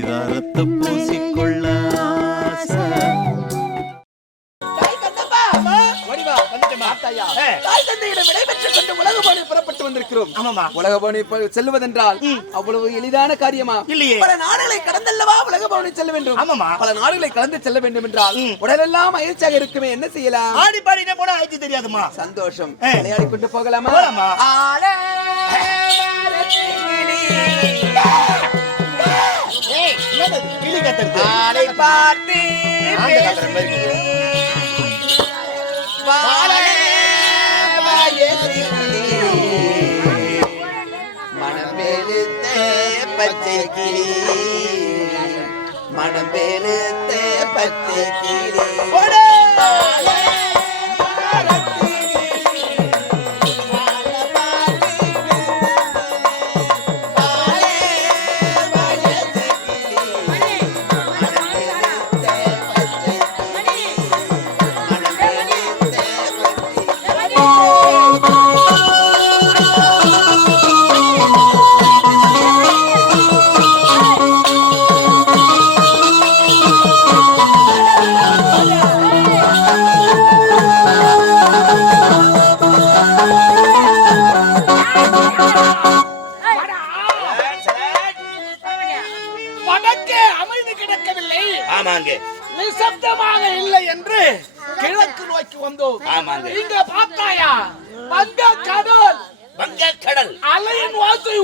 பரிதாரத்தை பூசிக்கொள்ள செல்வதென்றால் அவ்வளவு எளிதான காரியமா இல்லையே. பல நாடுகளை கடந்தல்லவா உலக பவனி செல்ல வேண்டும். பல நாடுகளை கடந்து செல்ல வேண்டும் என்றால் உடலெல்லாம் மகிழ்ச்சியாக இருக்குமே, என்ன செய்யலாம்? ஆடி பாடினே போனா ஆயிடுச்சு தெரியாதுமா. சந்தோஷம். விளையாடி கொண்டு போகலாமா? ஆடை பார்த்து பச்சை கிளி மனம் பெருத்த பச்சை கிளி நிசப்தமாக இல்லை என்று கிழக்கு நோக்கி வந்தோம். இங்க பார்த்தாயா வங்கக்கடல் அலையின் ஓசை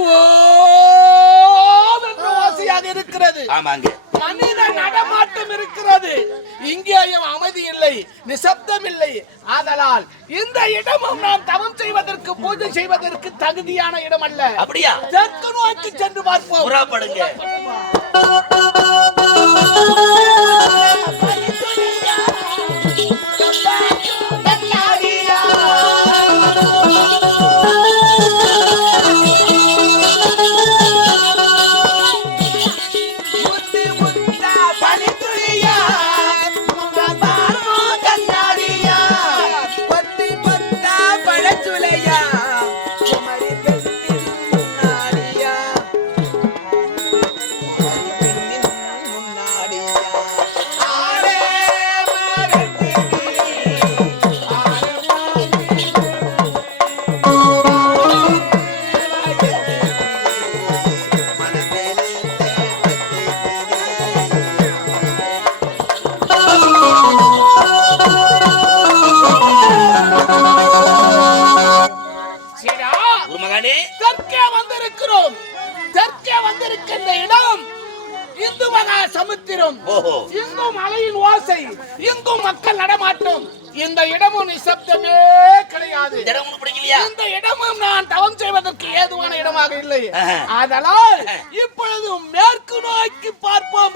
ஓசையாக இருக்கிறது. மனித நடமாட்டம் இருக்கிறது. இங்கேயும் அமைதி இல்லை, நிசப்தம் இல்லை. ஆதலால் இந்த இடமும் நாம் தவம் செய்வதற்கு பூஜை செய்வதற்கு தகுதியான இடம் அல்ல. அப்படியா? தெற்கு நோக்கி சென்று பார்ப்போம். புறப்படுங்க. வந்திருக்கின்ற இடம் இந்து மகா சமுத்திரம். இங்கும் அலையின் ஓசை, இங்கும் மக்கள் நடமாட்டம். இந்த இடமும் நிசப்தமே கிடையாது. இந்த இடமும் நான் தவம் செய்வதற்கு ஏதுவான இடமாக இல்லை. அதனால் இப்பொழுது மேற்கு நோக்கி பார்ப்போம்.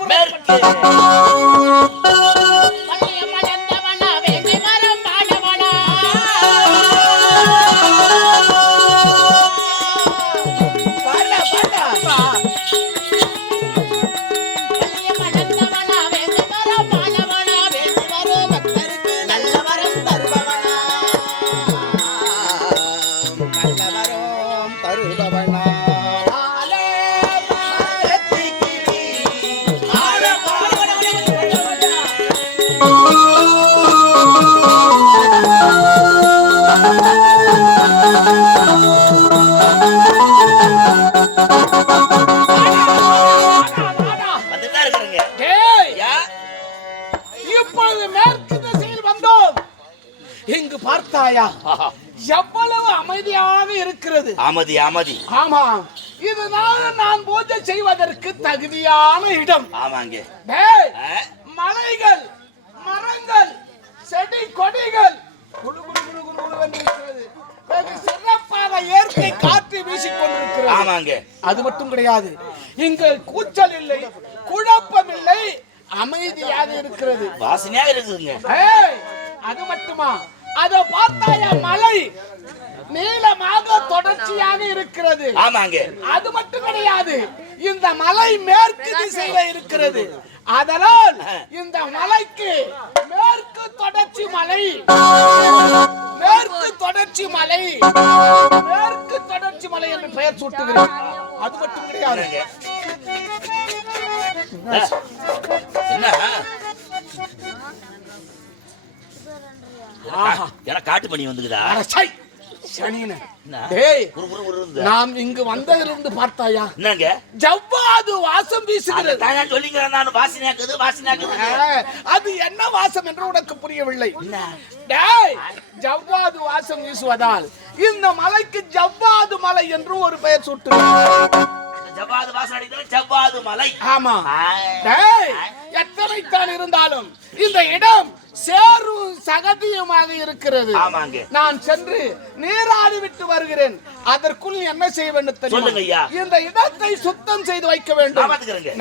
இங்கு பார்த்தாயா எவ்வளவு அமைதியாக இருக்கிறது. அமைதி. ஆமா, இதுதான் நான் பூஜை செய்வதற்கு தகுதியான இடம். மலைகள், மரங்கள், செடி கொடிகள் சிறப்பாக இயற்கை காற்று வீசிக் கொண்டிருக்கிறது. அது மட்டும் கிடையாது, இங்கு கூச்சல் இல்லை, குழப்பம் இல்லை, அமைதியாக இருக்கிறது. வாசனையாக இருக்குதுங்க. அது மட்டுமா, அத பார்த்தாயா மலை நீளமாக தொடர்ச்சியாக இருக்கிறது. அது மட்டும் கிடையாது, இந்த மலை மேற்கு திசையில இருக்கிறது. அதனால் இந்த மலைக்கு மேற்கு தொடர்ச்சி மலை, மேற்கு தொடர்ச்சி மலை, மேற்கு தொடர்ச்சி மலை என்று பெயர் சூட்டுகிறேன். அது மட்டும் கிடையாது, என்ன எனக்கு காட்டு பண்ணி வந்துக்குதா? சனியனே. என்ன? டேய், குறுகுறுன்னு நாம் இங்கு வந்ததிலிருந்து பார்த்தாயா என்னங்க ஜவ்வாது வாசம் வீசுகிறது. நான் சொல்லிக்கிறேன், நான் வாசனையாக்குது. அது என்ன வாசம் என்று உனக்கு புரியவில்லை. டேய், ஜவ்வாது வாசம் வீசுவதால் இந்த மலைக்கு ஜவ்வாது மலை என்று ஒரு பெயர் சூட்டுகிறார். ஜவ்வாது வாசம் அடிக்கிறது ஜவ்வாது மலை. ஆமா. டேய், எத்தனை தான் இருந்தாலும் இந்த இடம் சேரும் சகதியுமாக இருக்கிறது. ஆமாங்க. நான் சென்று நீராடி விட்டு வருகிறேன். அதற்குள் என்ன செய்ய வேண்டும் தெரியுமா? இந்த இடத்தை சுத்தம் செய்து வைக்க வேண்டும்.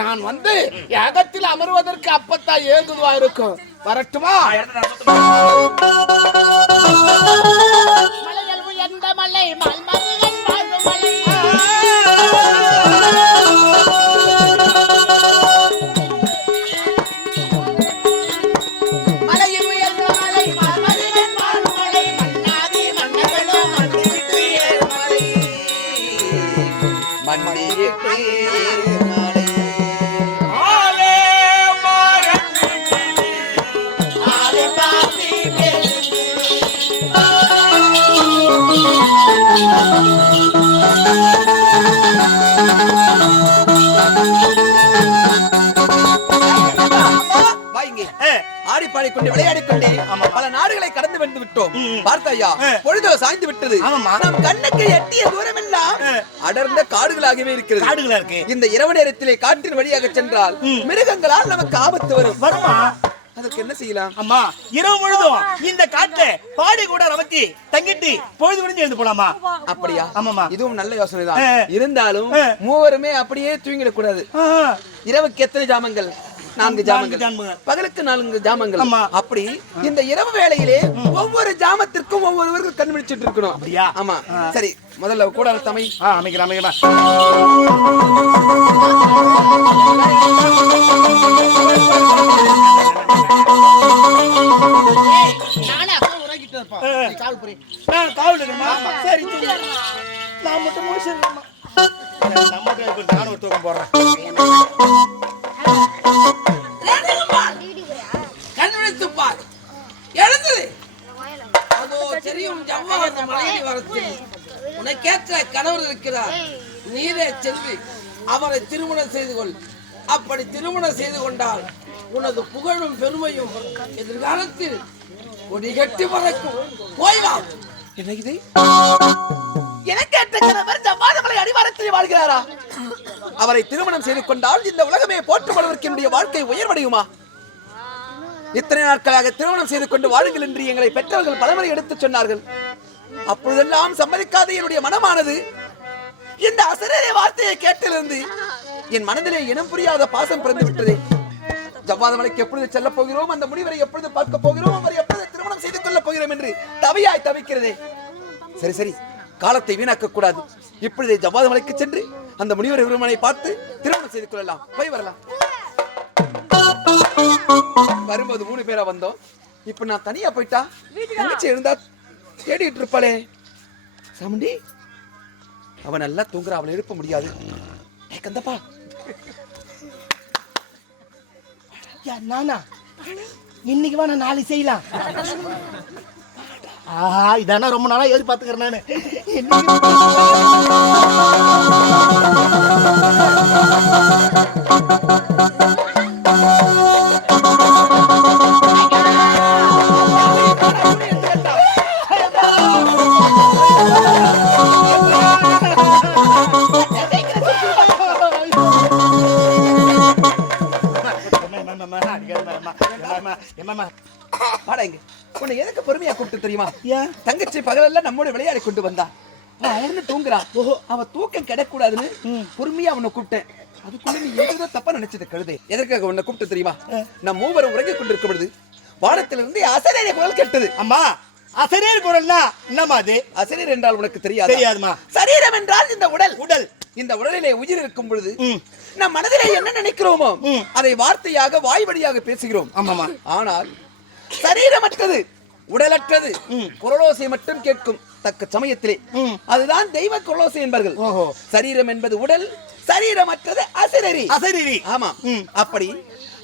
நான் வந்து யாகத்தில் அமர்வதற்கு அப்பத்தான் ஏங்குதுவா இருக்கும். வரட்டுமா? மலைகள் உயர்ந்த மலை மல்மகன் வாழும் மலை ஆடிப்பாடிக்கொண்டு விளையாடிக்கொண்டே பல நாடுகளை கடந்து வந்து விட்டோம். பார்த்தாயா, பொழுதோ சாய்ந்து விட்டது. நம் கண்ணுக்கு எட்டிய தூரம் எல்லாம் அடர்ந்த காடுகளாகவே இருக்கிறது. இந்த இரவு நேரத்திலே காட்டின் வழியாக சென்றால் மிருகங்களால் நமக்கு ஆபத்து வரும். அதற்கு என்ன செய்யலாம்? அம்மா, இரவு முழுதும் இந்த காட்டுல பாடி கூட நமக்கு தங்கிட்டு பொழுது முடிஞ்சு எழுந்து போலாமா? அப்படியா? ஆமாமா, இதுவும் நல்ல யோசனை தான். இருந்தாலும் மூவருமே அப்படியே தூங்கிடக் கூடாது. இரவுக்கு எத்தனை ஜாமங்கள்? 4 ஜாமங்கள். பகலுக்கு 4 ஜாமங்கள். அப்படி இந்த இரவு வேளையிலே ஒவ்வொரு ஜாமத்திற்கும் ஒவ்வொருவர்கள் கண் விழிச்சிட்டு இருக்கணும். அப்படியா? ஆமா. சரி, முதல்ல கூட தமை அமைக்கிறேன். காவல் சரி, நான் மட்டும் முடிச்சிருக்கேன். நானும் ஒரு தூக்கம் போடுறேன். கண்விழித்துப்பார், எழுந்து. அதோ தெரியும் ஜவ்வாது மலையில் வரத்தில் உனக்கேற்ற கணவர் இருக்கிறார். நீரே சென்று அவரை திருமணம் செய்து கொள். அப்படி திருமணம் செய்து கொண்டால் உனது புகழும் பெருமையும் எதிர்காலத்தில் கொடி கட்டி பறக்கும். போய் வா. என்ன இது? எனக்கேற்ற கணவர் ஜவ்வாது மலை அடிவாரத்தில் வாழ்கிறாரா? அவரை திருமணம் செய்து கொண்டால் இந்த உலகமே போற்றுவதற்கு என்னுடைய வாழ்க்கை உயர்வடையுமா? இத்தனை நாட்களாக திருமணம் செய்து கொண்டு வாழுங்கள் என்று எங்களை பெற்றவர்கள் பலமுறை எடுத்துச் சொன்னார்கள். அப்பொழுதெல்லாம் சம்மதிக்காத என்னுடைய மனமானது இந்த அசரீரிய வார்த்தையை கேட்டிலிருந்து என் மனதிலே இனம் புரியாத பாசம் பிறந்து விட்டது. ஜவ்வாது மலைக்கு எப்பொழுது செல்ல போகிறோம், அந்த முனிவரை எப்பொழுது பார்க்க போகிறோம், அவரை எப்பொழுது திருமணம் செய்து கொள்ள போகிறோம் என்று தவியாய் தவிக்கிறதே. சரி சரி, காலத்தை வீணாக்க கூடாது. இப்பொழுதே ஜவ்வாது மலைக்கு சென்று அந்த முனிவர் விருமனை பார்த்து திருமணம் செய்து கொள்ளலாம். போய் வரலாம். வரும்போது 3 பேரா வந்தோம். இப்ப நான் தனியா போயிட்டா தங்கச்சி இருந்தா தேடிட்டு இருப்பாளே. சாமுண்டி, அவன் நல்லா தூங்குற, அவளை எழுப்ப முடியாது. கந்தப்பா, நானா இன்னைக்கு வேணா நாளைக்கு செய்யலாம். இதானா ரொம்ப நாளா ஏறி பாத்துக்கிறேன் நானு. உன்னை எதுக்கு பொறுமையா கூப்பிட்டு தெரியுமா? தங்கச்சி பகலெல்லாம் நம்மோட விளையாடி கொண்டு வந்தா, அவனு தூங்குறா. அவ தூக்கம் கிடைக்கூடாதுன்னு பொறுமையா அவனை கூப்பிட்டேன். அதுக்குள்ள நீ ஏதோ தப்பா நினைச்சது கழுதை. எதற்காக உன்னை கூப்பிட்டு தெரியுமா? நம் மூவரும் உறங்கிக் கொண்டிருக்கும் பொழுது வானத்திலிருந்து அசரீரிய குரல் கேட்டது. அம்மா, அசரீர் குரல்னா என்னமா அது? அசரீர் என்றால் உனக்கு தெரியாது? தெரியாதுமா. சரீரம் என்றால் இந்த உடல். உடல். இந்த உடலிலே உயிர் இருக்கும் பொழுது நம் மனதிலே என்ன நினைக்கிறோமோ அதை வார்த்தையாக வாய் வழியாக பேசுகிறோம். ஆமாமா. ஆனால் சரீரமற்றது, உடலற்றது, குரலோசை மட்டும் கேட்கும் தக்க சமயத்திலே அதுதான் தெய்வ குரலோசை என்பார்கள். சரீரம் என்பது உடல், சரீரமற்றது அசரீரி. அசரீரி. ஆமா. அப்படி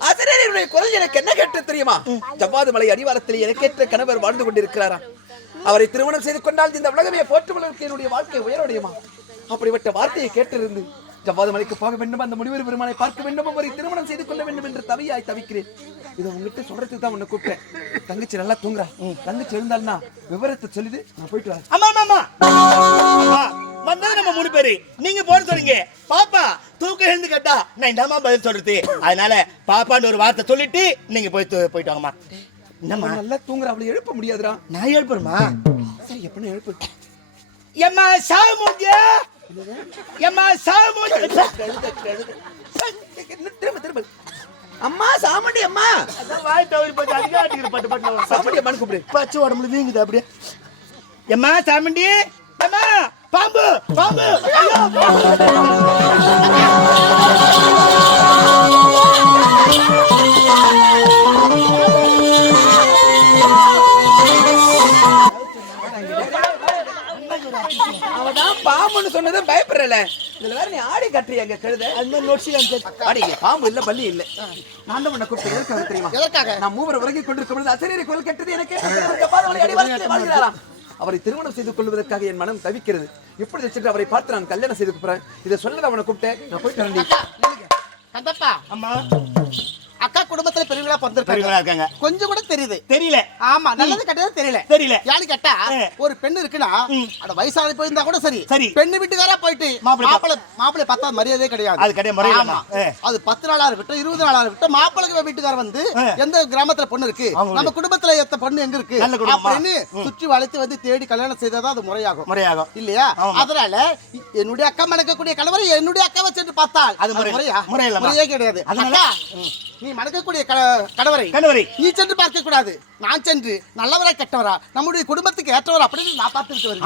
அசரீரியுடைய குரல் எனக்கு என்ன கேட்டு தெரியுமா? ஜவ்வாது மலை அடிவாரத்தில் எனக்கேற்ற கணவர் வாழ்ந்து கொண்டிருக்கிறாரா? அவரை திருமணம் செய்து கொண்டால் இந்த உலகமே போற்றுவதற்கு என்னுடைய வாழ்க்கை உயரடையுமா? அப்படிப்பட்ட வார்த்தையை கேட்டிருந்து ஜவ்வாது மலைக்கு போக வேண்டும், அந்த முனிவர் பெருமானை பார்க்க வேண்டும், அவரை திருமணம் செய்து கொள்ள வேண்டும் என்று தவியாய் தவிக்கிறேன். இதை உங்ககிட்ட சொல்றதுக்கு தான் உன்னை கூப்பிட்டேன். தங்கச்சி நல்லா தூங்குறா. தங்கச்சி எழுந்தாள்னா விவரத்தை சொல்லிட்டு நான் போயிட்டு வரேன். அம்மா மாமா வந்தது நம்ம 3 பேரு. நீங்க போட சொல்றீங்க பாப்பா தூக்க எழுந்து கேட்டா நான் என்னமா பதில் சொல்றது? அதனால பாப்பான்னு ஒரு வார்த்தை சொல்லிட்டு நீங்க போயிட்டு வாங்கம்மா. நம்ம நல்லா தூங்குறா, அவளை எழுப்ப முடியாதுடா. நான் எழுப்புறமா? சரி, எப்படின்னு எழுப்பு. எம்மா சாமுஜா, எம்மா சாமுஜா. திரும்ப அம்மா சாமுண்டி அம்மா. அதான் வாய் தவறி போச்சு. அதிகாரிகள் பட்டு பட்டு சாமுண்டி அம்மான்னு கூப்பிடு. பச்சை உடம்புல வீங்குது அப்படியே. எம்மா சாமுண்டி, எம்மா பாம்பு பாம்பு. ஐயோ அவதான் பாம்புன்னு சொன்னது பயப்படல. இதுல வேற நீ ஆடி கட்டுறிய அங்க கழுத. அந்த நோட்சி ஆடி பாம்பு இல்ல, பள்ளி இல்ல. நான் தான் உன்னை கூப்பிட்டு எதற்காக தெரியுமா? எதற்காக? நான் மூவர் உறங்கி கொண்டிருக்கும் பொழுது அசரீரி கோயில் கெட்டது எனக்கு வாழ்கிறாராம். அவரை திருமணம் செய்து கொள்வதற்காக என் மனம் தவிக்கிறது. இப்படி வச்சுட்டு அவரை பார்த்து நான் கல்யாணம் செய்து போறேன். இதை சொல்ல அவனை கூப்பிட்டேன். நான் போயிட்டு வரேன். கந்தப்பா, அம்மா அக்கா குடும்பத்துல பெரியவங்களா பெரியவங்களா இருக்காங்க. கொஞ்சம் கூட தெரியுது தெரியல. ஆமா, நல்லது கெட்டது தெரியல. யாரு கேட்டா ஒரு பெண்ணு இருக்குன்னா அட வயசான போயிருந்தா கூட சரி, பெண்ணு வீட்டுக்காரா போயிட்டு மாப்பிள்ளை பார்த்தா மரியாதையே கிடையாது. அது கிடையாது, மரியாதை. ஆமா, அது 10 நாளா இருக்கட்டும் 20 நாளா இருக்கட்டும், மாப்பிள்ளைக்கு வீட்டுக்கார வந்து எந்த கிராமத்துல பொண்ணு இருக்கு, நம்ம குடும்பத்துல எத்த பொண்ணு எங்க இருக்கு அப்படின்னு சுற்றி வளைத்து வந்து தேடி கல்யாணம் செய்தாதான் அது முறையாகும் இல்லையா? அதனால என்னுடைய அக்கா மணக்கக்கூடிய கணவரை என்னுடைய அக்காவை சென்று பார்த்தால் அது முறையே கிடையாது. அதனால நீ மணக்கக்கூடிய கணவரை நீ சென்று பார்க்க கூடாது. நான் சென்று நல்லவரா கெட்டவரா நம்முடைய குடும்பத்துக்கு ஏற்றவர் அப்படின்னு நான் பார்த்துட்டு வருவேன்.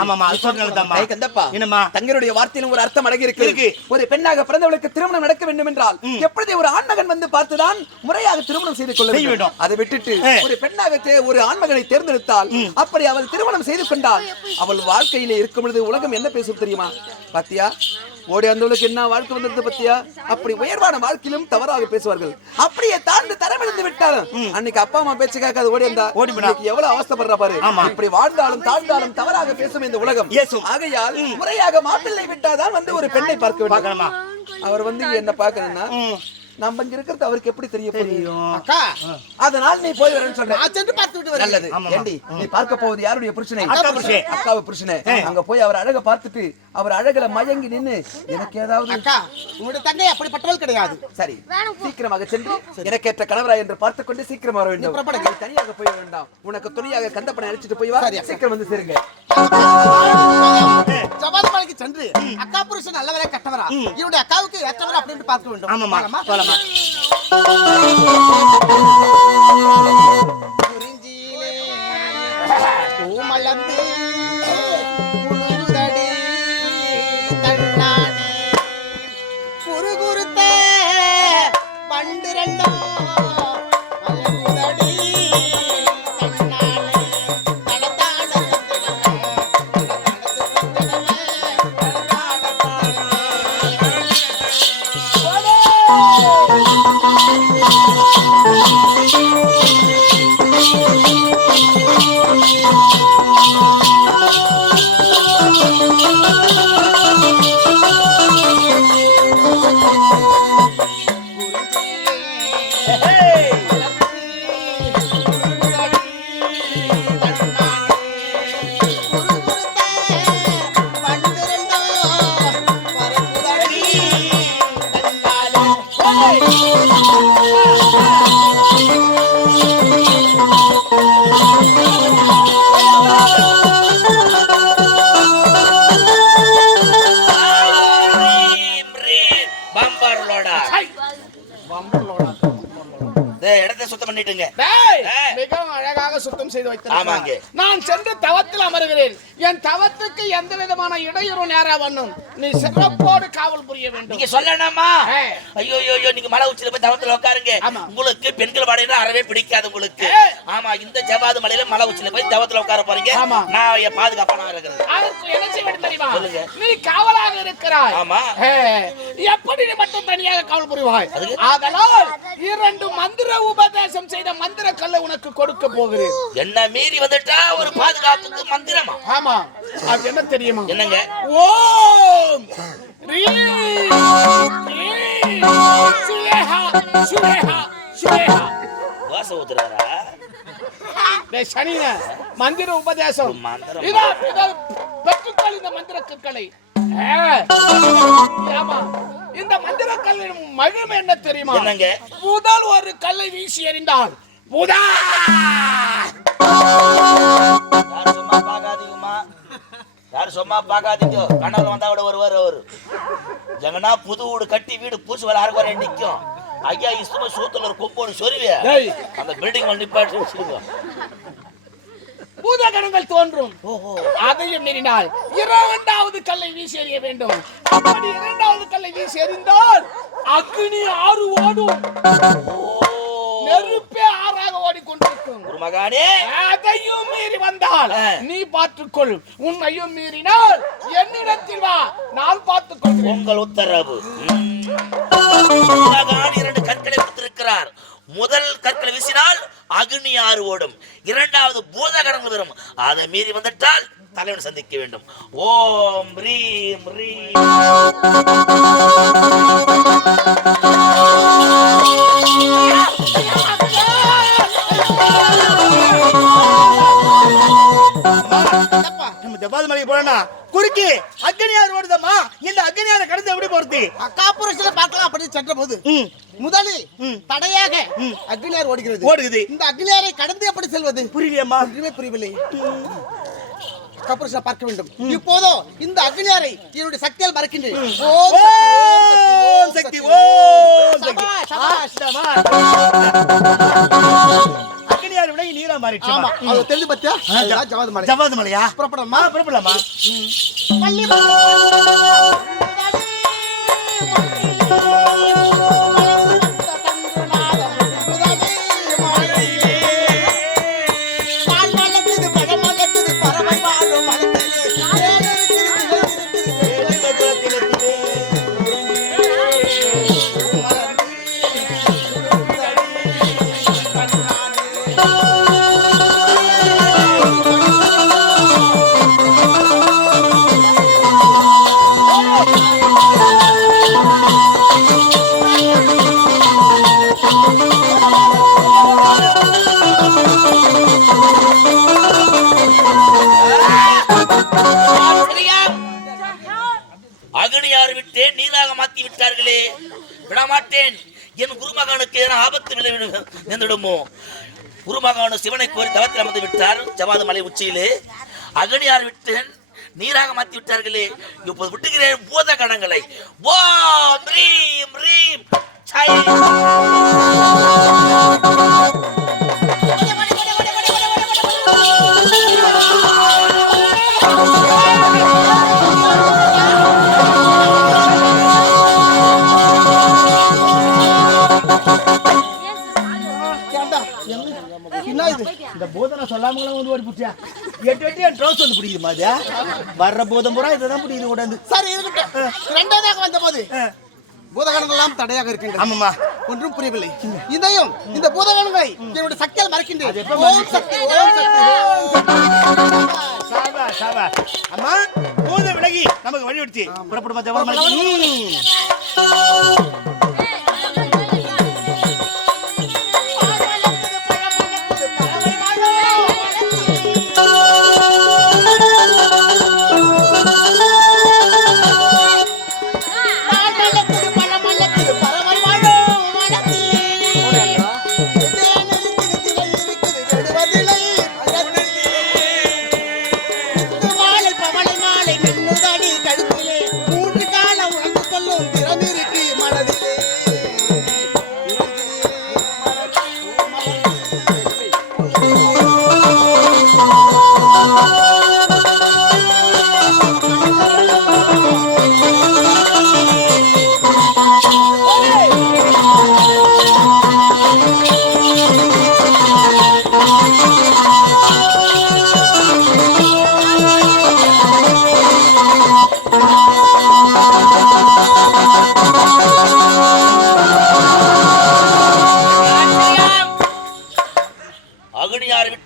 தங்களுடைய வார்த்தையிலும் ஒரு அர்த்தம் அடங்கி இருக்கு. ஒரு பெண்ணாக பிறந்தவளுக்கு திருமணம் நடக்க வேண்டும் என்றால் எப்படி ஒரு ஆண்மகன் வந்து பார்த்துதான் முறையாக திருமணம் செய்து கொள்ள வேண்டும். அதை விட்டுட்டு ஒரு பெண்ணாக ஒரு ஆண்மகனை தேர்ந்தெடுத்தால் அப்படி அவள் திருமணம் செய்து கொண்டால் அவள் வாழ்க்கையிலே இருக்கும் பொழுது உலகம் என்ன பேசும் தெரியுமா? பாத்தியா, ஓடி அந்தவளுக்கு என்ன வாழ்க்கை வந்தது பத்தியா? அப்படி உயர்வான வாழ்க்கையிலும் தவறாக பேசுவார்கள். அப்படியே தாழ்ந்து தரமிழந்து விட்டாலும் அன்னைக்கு அப்பா அம்மா பேச்சு கேட்காது ஓடி வந்தா எவ்வளவு அவஸ்தைப்படுறா பாரு. இப்படி வாழ்ந்தாலும் தாழ்ந்தாலும் தவறாக பேசும் இந்த உலகம். ஆகையால் முறையாக மாப்பிள்ளை விட்டாதான் வந்து ஒரு பெண்ணை பார்க்க வேண்டும். அவர் வந்து என்ன பார்க்கணும்னா நம்ம இங்க இருக்கிறது அவருக்கு எப்படி தெரியும் அக்கா? அதனால் நீ போய் வரேன்னு சொன்ன. நான் சென்று பார்த்துட்டு வரேன். நல்லது. ஏண்டி நீ பார்க்க போவது யாருடைய புருஷனை? அக்காவை புருஷனை. அங்க போய் அவர் அழக பார்த்துட்டு அவர் அழகுல மயங்கி நின்னு எனக்கு ஏதாவது அக்கா உங்களுடைய தங்கை அப்படிப்பட்டவள் கிடையாது. சரி, சீக்கிரமாக சென்று எனக்கேற்ற கணவரா என்று பார்த்து கொண்டு சீக்கிரம் வர வேண்டும். தனியாக போய் வேண்டாம். உனக்கு துணியாக கந்தப்பனை அழைச்சிட்டு போய் வா. சீக்கிரம் வந்து சேருங்க. ஜவ்வாது மலைக்கு சென்று அக்கா புருஷன் நல்லவரா கெட்டவரா என்னுடைய அக்காவுக்கு ஏற்றவரா அப்படின்னு பார்க்க வேண்டும். ஆமாமா. குறிஞ்சியிலே பூமலர்ந்து புழுதடி தன்னானே குறுகுறுத்த பண்டிரண்டோ அழகுதடி தன்னானே தடதாட இடத்தை சுத்தம் பண்ணிட்டுங்க. டேய், ஏய். மிகவும் அழகாக சுத்தம் செய்து ஆமாங்க. வைத்திருக்கிறாய். நான் சென்று தவத்தில் அமருகிறேன். என் தவத்துக்கு எந்த விதமான இடையூறு நேரா பண்ணும் நீ சிறப்போடு காவல் புரிய வேண்டும். நீங்க சொல்லணுமா? ஏய். ஐயோ ஐயோ, நீங்க மலை உச்சியில போய் தவத்துல உட்காருங்க. ஆமா. உங்களுக்கு பெண்கள் பாடையில அறவே பிடிக்காது உங்களுக்கு. ஏய். ஆமா, இந்த ஜவ்வாது மலையில மலை உச்சியில போய் தவத்துல உட்கார போறீங்க. ஆமா. நான் என் பாதுகாப்பான இருக்கிறது. அதற்கு என்ன செய்ய வேண்டும் தெரியுமா? சொல்லுங்க. நீ காவலாக இருக்கிறாய். ஆமா. எப்படி நீ மட்டும் தனியாக காவல் புரிவாய்? அதுக்கு? ஆதலால் 2 மந்திர உபதேசம் செய்த மந்திர கல்லை உனக்கு கொடுக்க போகிறேன். என்ன மீறி வந்துட்டா ஒரு பாதுகாப்புக்கு மந்திரமா? ஆமா, அது என்ன தெரியுமா? என்னங்க? ஓம் ரீம் ரீம் சுலேஹா சுலேஹா சுலேஹா. வாச ஊத்துறாரா? டேய் சனிய, மந்திர உபதேசம். ஒரு மந்திரம். இதோ இதோ பெற்றுக்கொள் இந்த மந்திர கற்களை. ஆமா, இந்த மந்திர கல்லின் மகிமை என்ன தெரியுமா? என்னங்க? முதல் ஒரு கல்லை வீசி எறிந்தால் புதா. யாரும் சும்மா பார்க்காதீங்கம்மா. யாரும் சும்மா பார்க்காதீங்க. கனவுல வந்தா விட வருவார் அவரு. எங்கன்னா புது வீடு கட்டி வீடு பூசி வர அரைக்குறை நிற்கும். ஐயா இஷ்டமா சூத்துல ஒரு கொம்போடு சொருவிய டேய், அந்த பில்டிங் வந்து நிப்பாட்டி சொல்லுங்க. பூதகணங்கள் தோன்றும். அதையும் மீறினால் 2வது கல்லை வீசி எறிய வேண்டும். அப்படி 2வது கல்லை வீசி எறிந்தால் அக்னி 6 ஓடும். நெருப்பே 6ஆக ஓடிக்கொண்டிருக்கும். ஒரு மகானே, அதையும் மீறி வந்தால் நீ பார்த்துக்கொள். உன்னையும் மீறினால் என்னிடத்தில் வா, நான் பார்த்துக்கொள்கிறேன். உங்கள் உத்தரவு. மகான் 2 கற்களை கொடுத்திருக்கிறார். முதல் கற்களை வீசினால் அக்னி 6 ஓடும். 2வது பூதகணங்கள் வரும். அதை மீறி வந்துட்டால் தலைவன் சந்திக்க வேண்டும். ஓம் ரீம் ரீம். நம்ம ஜவ்வாது மலைக்கு போறோம்னா குறுக்கி அக்னியார் ஓடுதம்மா. இந்த அக்னியாரை கடந்து எப்படி போறது? காப்புரட்சியில பார்க்கலாம். அப்படி சென்ற போது முதலில் தடையாக அக்னியார் ஓடுகிறது. இந்த அக்னியாரை கடந்து எப்படி செல்வது? புரியலையம்மா. ஒன்றுமே புரியவில்லை. காப்புரட்சியில பார்க்க வேண்டும். இப்போதோ இந்த அக்னியாரை என்னுடைய சக்தியால் மறக்கின்றேன். ஓம் சக்தி, ஓம் சக்தி. அக்னியார் விட நீரா மாறிடுச்சு. ஆமா, அது தெரிஞ்சு பத்தியா? ஜவ்வாது மலை. ஜவ்வாது மலையா? புறப்படமா? புறப்படலாமா? அக்னியார் விட்டேன், நீராக மாத்தி விட்டார்களே, விடமாட்டேன். என் குருமகனுக்கு ஆபத்து நேர்ந்திடுமோ? குருமகனு சிவனை கோரி தவத்தில் அமர்ந்து விட்டார். ஜவ்வாது மலை உச்சியிலே அக்னியார் விட்டேன், நீராக மாத்தி விட்டார்களே. இப்போது விட்டுகிறேன் பூத கணங்களை. ஓம் ரீம் ரீம் சை. இந்த பூதனை சொல்லாமலாம் வந்து ஓடி புட்டியா எட்டு எட்டு என் ட்ரௌஸ் வந்து பிடிக்குது மாதிரி வர்ற பூதம் பூரா இதான் பிடிக்குது உடந்து. சரி இருக்கட்டும். 2வதாக வந்த போது பூதகணங்கள் எல்லாம் தடையாக இருக்கின்றன. ஆமாம்மா. ஒன்றும் புரியவில்லை. இதையும் இந்த பூதகணங்களை என்னுடைய சக்தியால் மறக்கின்றேன். ஓம் சக்தி, ஓம் சக்தி, சாவா சாவா. அம்மா பூத விலகி நமக்கு வழி விடுச்சு. புறப்படுமா ஜவ்வாது மலைக்கு? மாலை மின்னுதடி கழுத்திலே 3 காலம் உணர்ந்து கொள்ளும் திறமிருக்கு மனதிலே.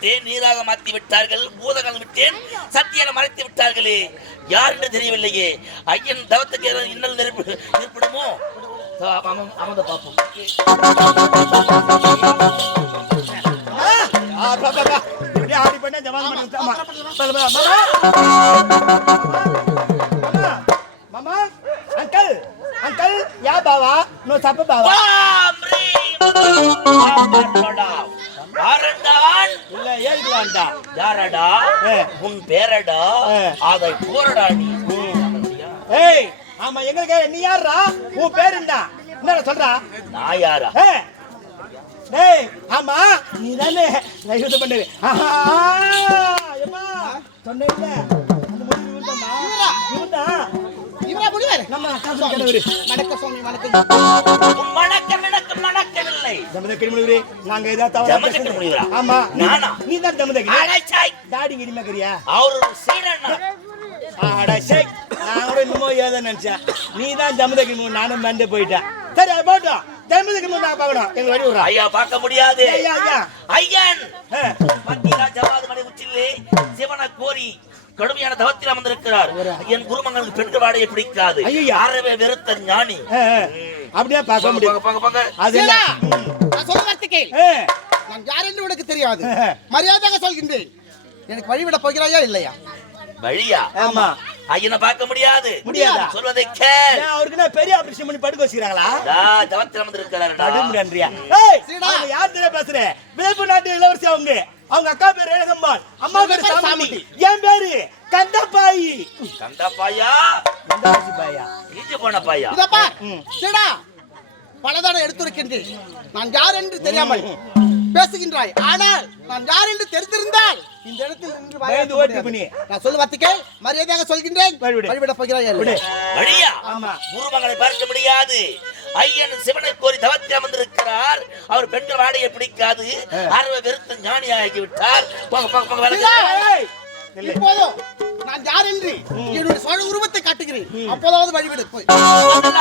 விட்டேன், நீராக மாத்தி விட்டார்கள், பூதகம் விட்டேன், சத்தியாக மறைத்து விட்டார்களே, யார் என்று தெரியவில்லையே. ஐயன் தவத்துக்கு ஏதாவது இன்னல் ஏற்படுமோ? அமர்ந்த பார்ப்போம். ஆடி பண்ண ஜமால் மாமா अंकल अंकल या बाबा नो साप बाबा இல்ல ஏறிடுவான்டா. யாரடா? உன் பேரடா? அதை போரடா நீ. ஏய் ஆமா எங்களுக்கு நீ யாரா? உன் பேர் என்ன சொல்றா? நான் யாரா? டேய் ஆமா நீ தானே லைவ் பண்ணுது. ஏமா சொன்னேல்ல அந்த மாதிரி இவன்டா இவரா முடிவாரு நம்ம காசு கடவுளே வணக்கம் சுவாமி வணக்கம். மணக்கவில்லை ஜமதக்கி முடிவுரே நாங்க ஏதா தவறா பேசுறோம். ஆமா நானா? நீ தான் ஜமதக்கி. அடச்சாய் டாடி கிரிமா கரியா அவர் சீரண்ணா. அடச்சை நான் கூட இன்னுமோ ஏதோ நினைச்சேன். நீ தான் ஜமதக்கி நானும் மண்டே போயிட்டேன். சரி அது போட்டோம். ஜமதக்கி நான் பார்க்கணும். எங்க வழி விடுறா. ஐயா பார்க்க முடியாது. ஐயா ஐயா ஐயன் மத்தியா ஜவாது மலை உச்சிலே சிவனை கோரி கடுமையான தவத்தில் அமர்ந்திருக்கிறார். என் குருமங்களுக்கு பெண்கள் வாடையை பிடிக்காது. அறவே வெறுத்த ஞானி. அப்படியே பார்க்க முடியும். அது நான் சொல்ல வார்த்தைக்கு நான் யார் என்று உனக்கு தெரியாது. மரியாதையாக சொல்கின்றேன். எனக்கு வழிவிட போகிறாயா இல்லையா? வழியா? ஆமா. ஐயனை பார்க்க முடியாது. முடியாதா? சொல்வதை கேள். அவருக்கு என்ன பெரிய ஆபரேஷன் பண்ணி படுக்க வச்சிருக்காங்களா? தவத்தில் அமர்ந்திருக்கிறாருடா. அடமுடியான்றியா? ஏய் அவங்க யார் தெரிய பேசுற? விளைப்பு நாட்டு இளவரசி அவங்க அக்கா பேர் ரேகம்மாள், அம்மா பேர் சாமுண்டி, என் பேரு கந்தப்பாயி. கந்தப்பாயா? கந்தபாசி பாயா? இஞ்சி போன பாயா? இதப்பா சிடா பலதான எடுத்துரைக்கின்றேன். நான் யார் என்று தெரியாமல் பேசுகின்றாய். ஆனால் நான் யார் என்று தெரிந்திருந்தால் இந்த இடத்தில் நின்று பயந்து ஓட்டு பண்ணி நான் சொல்ல வார்த்தைக்கு மரியாதையாக சொல்கின்றேன். வழிவிட போகிறாயா இல்லையா? வழியா? ஆமா. குருமகளை பார்க்க முடியாது. ஐயன் சிவனை கோரி தவத்தில் அமர்ந்திருக்கிறார். அவர் பெண்கள் வாடையை பிடிக்காது. அறவை வெறுத்த ஞானியாகி விட்டார். இப்போதும் நான் யார் என்று என்னுடைய சொல் உருவத்தை காட்டுகிறேன். அப்போதாவது வழிவிடு போய்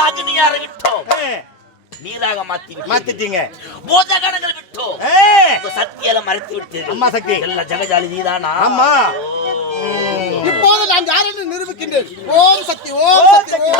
அக்னியாரை விட்டோம், நீராக மாத்திட்டீங்க. பூதகணங்களை விட்டோம், சக்தியால மறைத்து விட்டீர்கள். அம்மா சக்தி எல்லாம் ஜெகஜாலி நீதானா? ஆமா. இப்போது நான் யார் என்று நிரூபிக்கின்றேன். ஓம் சக்தி ஓம் சக்தி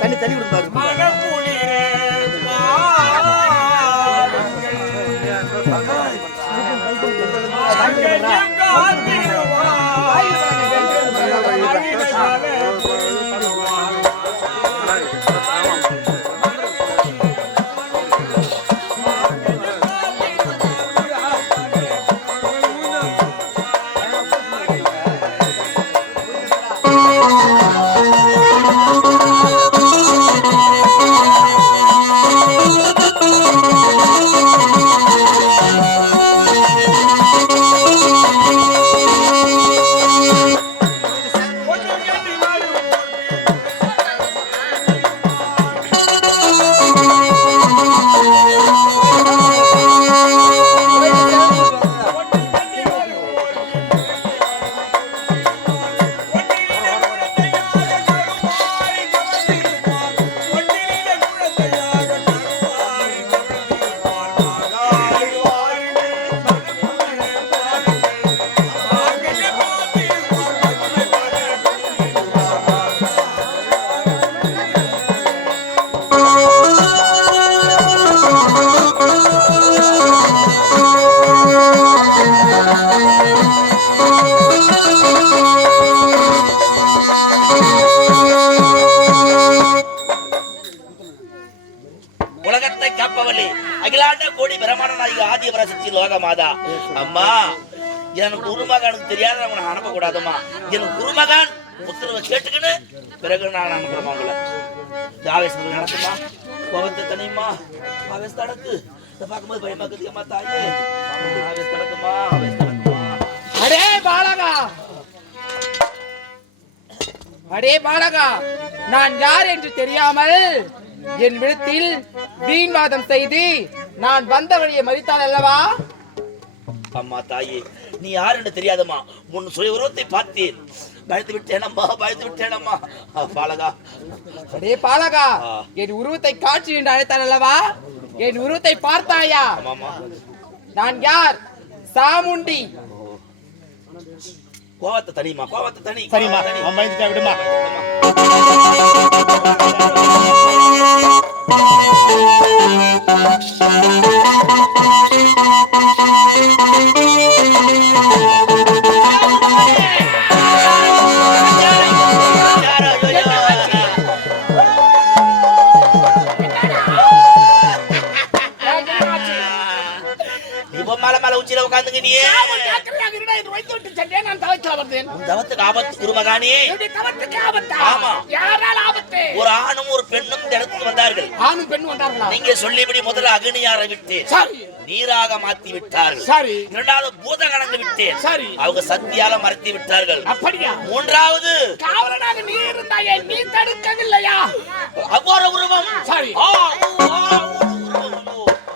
தண்ணி தண்ணி கொடுப்பாரு. உலகத்தை காப்பவளே, அகிலாண்ட கோடி பிரமாண நாயகி ஆதி பராசக்தி லோக மாதா. அம்மா, எனக்கு குருமகனுக்கு தெரியாத அவனை அனுப்ப கூடாதுமா. எனக்கு குருமகன் உத்தரவை கேட்டுக்கின்னு பிறகு நான் அனுப்புறேன். உங்களை ஆவேசத்துல நடக்குமா, கோபத்தை தனியுமா, ஆவேசத்தை நடக்கு. இதை பார்க்கும்போது பயமாக்குது. அம்மா தாயே, ஆவேசத்தை நடக்குமா, ஆவேசத்தை நடக்குமா. அடே பாலகா, அடே பாலகா, நான் யார் என்று தெரியாமல் என் விடத்தில் வீண்வாதம் செய்து நான் வந்த வழியை மறித்தாள் அல்லவா? அம்மா தாயே, நீ யார் என்று தெரியாதம்மா. உன் சுய உருவத்தை பார்த்தேன், பயந்து விட்டேனம்மா, பயந்து விட்டேனம்மா. பாலகா, அடே பாலகா, என் உருவத்தை காட்சி என்று அழைத்தாள் அல்லவா? என் உருவத்தை பார்த்தாயா? நான் யார்? சாமுண்டி. கோவத்தை தனிமா, கோவத்தை தனி. சரிம்மா, அம்மா இதுக்கு விடுமா. உச்சில உட்கார்ந்துங்க நீ. ஒரு ஆணும் ஒரு பெண்ணும் இந்த இடத்துக்கு வந்தார்கள். ஆணும் பெண்ணும் வந்தார்களா? நீங்க சொல்லிபடி முதல்ல அக்னியாரை விட்டு நீராக மாத்தி விட்டார்கள். சரி. இரண்டாவது பூதகணங்க விட்டேன். சரி. அவங்க சத்தியால மறைத்து விட்டார்கள். அப்படியா? மூன்றாவது காவலனாக நீ இருந்தாயே, நீ தடுக்கவில்லையா? அகோர உருவம். சரி.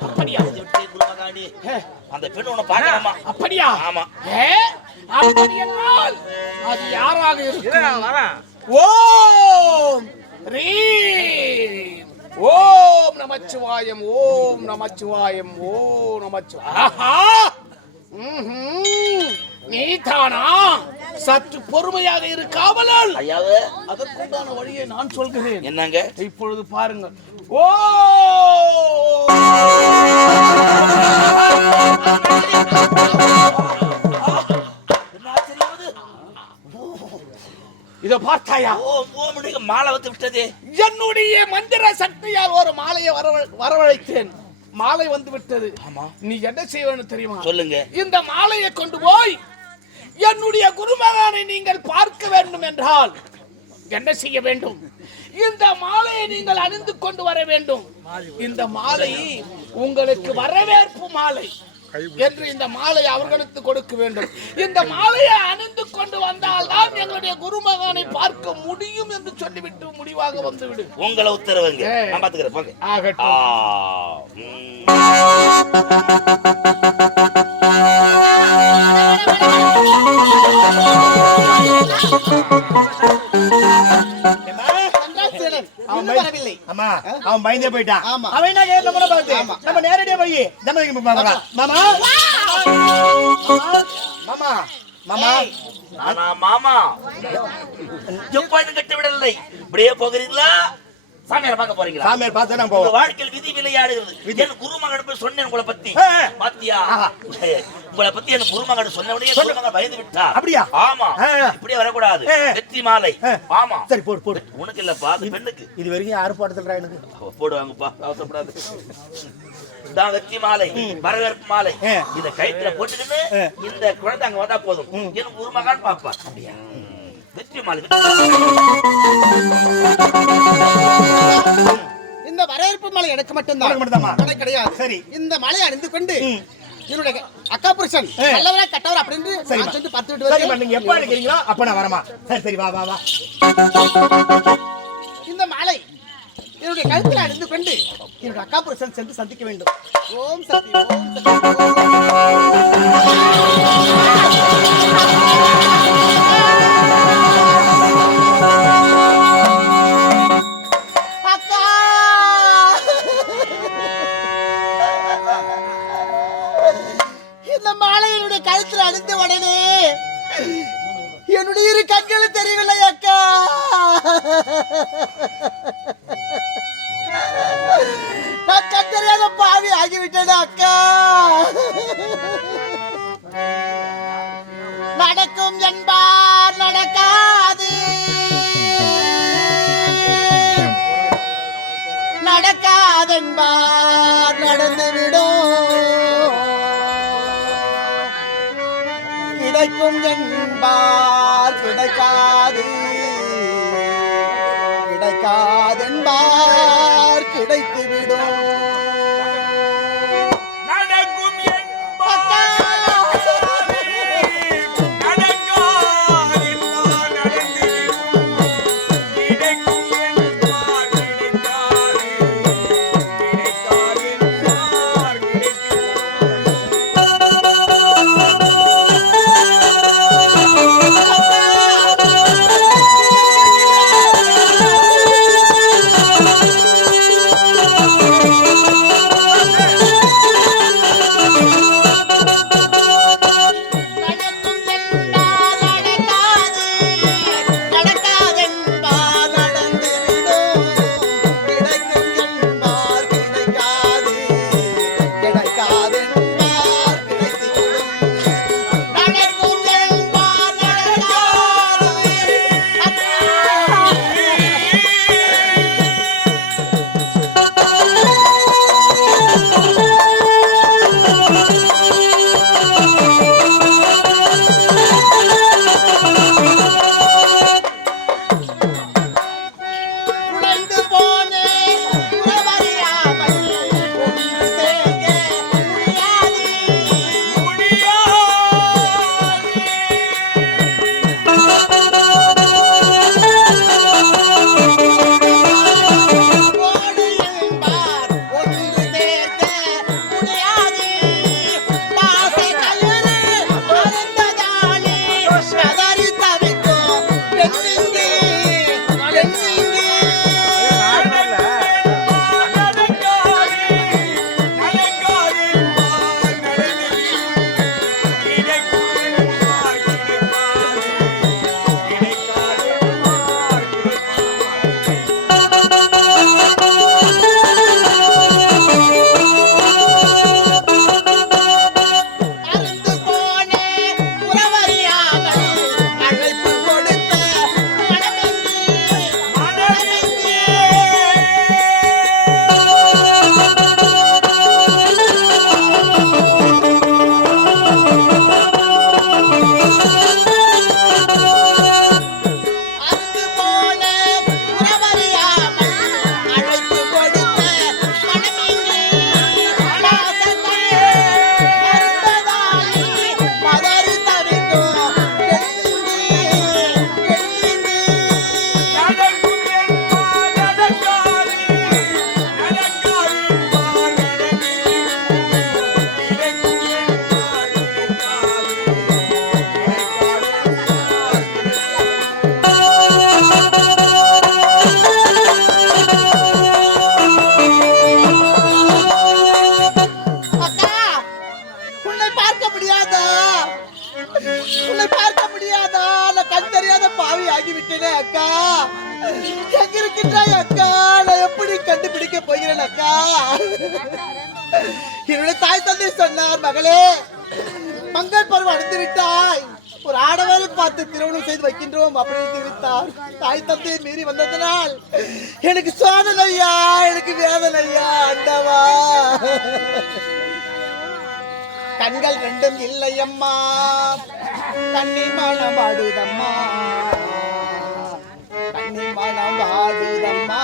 அப்படியா? அந்த பெண் உன்னை பார்க்கலாமா? அப்படியா? ஆமா. அப்படியென்றால் அது யாராக இருக்கும்? ஓம் ரீம் ஓம் நமச்சிவாயம், ஓம் நமச்சிவாயம், ஓம் நமச்சிவாயம். நீதானா? சற்று பொறுமையாக இருக்காமல் ஐயாவே, அதற்குண்டான வழியை நான் சொல்கிறேன். என்னங்க? இப்பொழுது பாருங்கள். ஓ இத பார்த்தாயா? மாலை வந்து விட்டது. என்னுடைய மந்திர சக்தியால் ஒரு மாலையை வரவழைத்தேன். மாலை வந்து விட்டது. நீ என்ன செய்வேன்னு தெரியுமா? சொல்லுங்க. இந்த மாலையை கொண்டு போய் என்னுடைய குருமகனை நீங்கள் பார்க்க வேண்டும் என்றால் என்ன செய்ய வேண்டும்? இந்த மாலையை நீங்கள் அணிந்து கொண்டு வர வேண்டும். இந்த மாலை உங்களுக்கு வரவேற்பு மாலை. என்று இந்த மாலை அவர்களுக்கு கொடுக்க வேண்டும். இந்த மாலையை அணிந்து கொண்டு வந்தால் தான் எங்களுடைய குருமகனை பார்க்க முடியும் என்று சொல்லிவிட்டு முடிவாக வந்துவிடு. உங்களை உத்தரவுங்க, நான் பாத்துக்கிறேன். போங்க. அவன் பயந்தே போயிட்டான். அவன் என்ன நம்ம நேரடியா போய் மாமா மாமா மாமா மாமா எப்போதும் கட்டு விடலை. இப்படியே போகிறீங்களா? சாமியார் பார்க்க போறீங்களா? சாமியார் பார்த்தா நான் போவோம். வாழ்க்கையில் விதி விளையாடுகிறது. என் குருமகன் போய் சொன்னேன் உங்களை பத்தி. பாத்தியா? உங்களை பத்தி என் குருமகன் சொன்ன உடனே குருமகன் பயந்து விட்டா. அப்படியா? ஆமா. இப்படியே வரக்கூடாது. வெற்றி மாலை. ஆமா. சரி போடு போடு. உனக்கு இல்லப்பா, அது பெண்ணுக்கு. இது வரைக்கும் யாரும் போடுறதுல எனக்கு போடுவாங்கப்பா, அவசரப்படாது. தான் வெற்றி மாலை, வரவேற்பு மாலை. இத கயிற்றுல போட்டுக்கிட்டு இந்த குழந்தை அங்க வந்தா போதும். என் குருமகன் பாப்பா. அப்படியா? வெற்றி மாலை. இந்த வரவேற்பு மலை எனக்கு மட்டும்தான் கிடையாது. சரி, இந்த மலையை அணிந்து கொண்டு என்னுடைய அக்கா புருஷன் நல்லவரா கட்டவர் அப்படின்னு நான் சொல்லி பார்த்துட்டு வரேன். நீங்க எப்ப நினைக்கிறீங்களோ அப்ப நான் வரமா. சரி சரி, வா வா வா. இந்த மாலை என்னுடைய கழுத்தில் அணிந்து கொண்டு என்னுடைய அக்கா புருஷன் சென்று சந்திக்க வேண்டும். ஓம் சக்தி, ஓம் சக்தி. கழுத்தில் அணிந்த உடனே என்னுடைய இரு கண்கள் தெரியவில்லை அக்கா. நான் கத்தறியாத பாவி ஆகிவிட்டேன் அக்கா. நடக்கும் என்பார் நடக்காது, நடக்காதென்பார் நடந்துவிடும், கிடைக்கும் என்பார் கிடைக்காது, கிடைக்காதென்பார் கிடைத்துவிடும். எங்க இருக்கின்றாய் அக்கா? நான் எப்படி கண்டுபிடிக்க போகிறேன் அக்கா? என்னுடைய தாய் தந்தை சொன்னார், மகளே மங்கள் பருவம் அடைந்து விட்டாய், ஒரு ஆடவரை பார்த்து திருமணம் செய்து வைக்கின்றோம் அப்படின்னு தெரிவித்தார். தாய் தந்தையை மீறி வந்ததனால் எனக்கு சோதனையா, எனக்கு வேதனையா அண்டவா. கண்கள் ரெண்டும் இல்லையம்மா, கண்ணி மனம் ஆடுதம்மா, கண்ணி மனம் ஆடுதம்மா.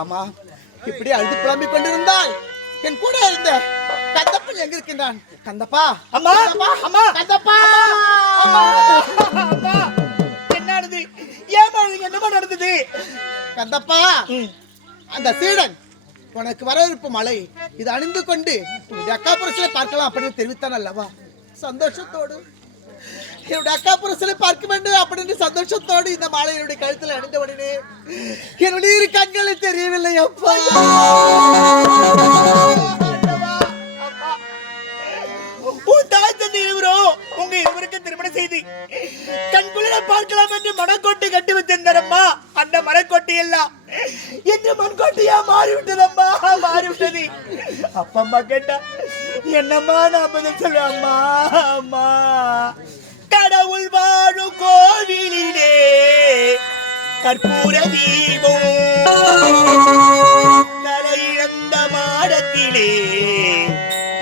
ஆமா, இப்படி அழுது புலம்பிக் கொண்டிருந்தால் என் கூட இருந்த கந்தப்பன் எங்க இருக்கின்றான்? கந்தப்பா, அம்மா, அம்மா, கந்தப்பா, அம்மா, அம்மா, என்ன நடந்தது? ஏமா என்னமா நடந்தது? கந்தப்பா, அந்த சீடன் உனக்கு வரவிருப்பு மலை இது அணிந்து கொண்டு உன்னுடைய அக்கா புருஷனை பார்க்கலாம் அப்படின்னு தெரிவித்தான் அல்லவா? சந்தோஷத்தோடு என்னுடைய அக்கா புருஷனை பார்க்க வேண்டும் அப்படின்னு சந்தோஷத்தோடு இந்த மாலை என்னுடைய கழுத்தில் அணிந்த உடனே என்னுடைய இரு கண்களை தெரியவில்லை அப்பா. உங்க இருவருக்கு திருமணம் செய்து கண்குளிர பார்க்கலாம் என்று மனக்கோட்டை கட்டி வச்சிருந்தாரம்மா. அந்த மரக்கோட்டை எல்லாம் என்று மண்கோட்டையா மாறிவிட்டதம்மா, மாறிவிட்டது. அப்பம்மா கேட்டா என்னம்மா நான் பதில் சொல்ல? அம்மா, அம்மா, கடவுள் வாழும் கோவிலிலே கற்பூர தீபம், தலையிழந்த மாடத்திலே